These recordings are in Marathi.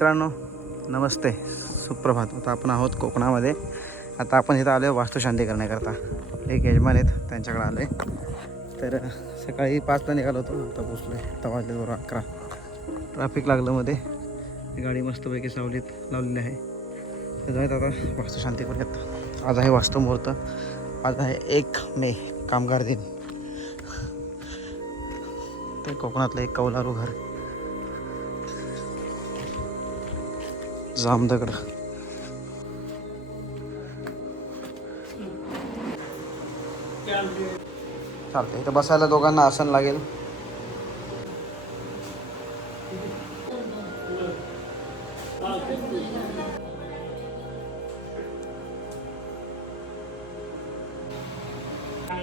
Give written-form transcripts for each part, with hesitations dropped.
मित्रांनो, नमस्ते, सुप्रभात. आता आपण आहोत कोकणामध्ये. आता आपण इथं आलो आहे वास्तुशांती करण्याकरता. एक यजमान आहेत, त्यांच्याकडे आलो आहे. तर सकाळी 5ला निघालो होतो, आता पोचलो आहे. आता वाजले बरोबर 11. ट्रॅफिक लागलं मध्ये. गाडी मस्तपैकी सावलीत लावलेली आहे. तर जाऊयात आता वास्तुशांती करूयात. आज आहे वास्तुमुहूर्त. आज आहे 1 मे, कामगार दिन. ते कोकणातलं एक कौलारू घर, जामदगड. चालतंय, इथं बसायला दोघांना आसन लागेल.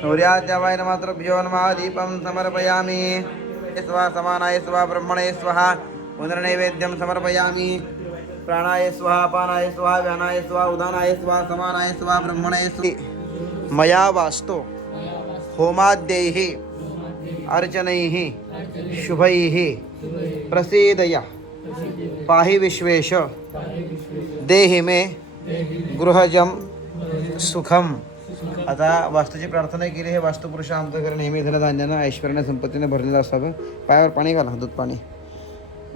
सूर्याद्यवाय मात्र भ्योन्मा दीपं समर्पयामि. स्वा समानाय स्वा ब्रह्मणे स्वाहा. पुनर्नैवेद्यं समर्पयामि. प्राणाय स्वाहा, अपानाय स्वाहा, व्यानाय स्वाहा, उदानाय स्वाहा, समानाय स्वाहा, ब्रह्मणे स्वाहा. मया वास्तो होमाद्यैः अर्चनैः शुभैः प्रसीदया पाहि विश्वेश देहि मे गृहजं सुखम. आता वास्तूची प्रार्थना केली. हे वास्तुपुरुष आमचं घर नेहमी धनधान्यानं ऐश्वर्याने संपत्तीने भरलेलं असावं. पायावर पाणी घाला, दूध पाणी.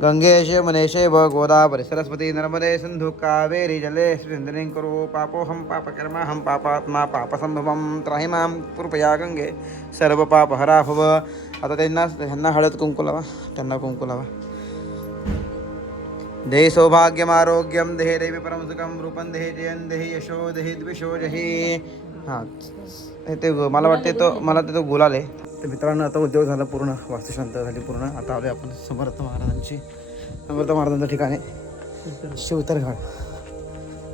गंगेशे मनेशे व गोदावरी सरस्वती नर्मदे सिंधु कावेरी जले सिंधुनिं करो पापोहम पापकर्माहम पापात्मा पापसंभवम त्राहि मां कृपया गंगे सर्व पाप हरा भव. आता त्यांना हळद कुंकू लावा, त्यांना कुंकू लावा. देहि सौभाग्यम आरोग्यम देहि देवी परम सुखम रूपं देहि जयं देहि यशो देहि द्विषो जहि. हां, ते मला वाटते तो मला ते तो गुलाल आहे. तर मित्रांनो, आता उद्योग झाला पूर्ण, वास्तुशांत झाली पूर्ण. आता आलो आपण समर्थ महाराजांचं ठिकाणे शिवतरगड.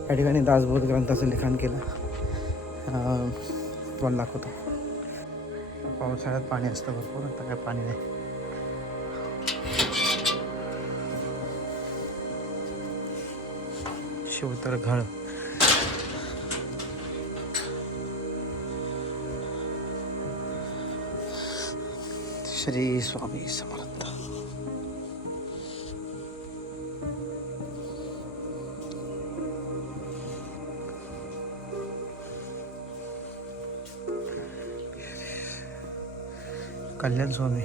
या ठिकाणी दासबोध ग्रंथाचं लिखाण केलं. तुम्हाला दाखवतो. पावसाळ्यात पाणी असतं भरपूर, आता काय पाणी नाही. शिवतरगड. श्री स्वामी समर्थ. कल्याण स्वामी.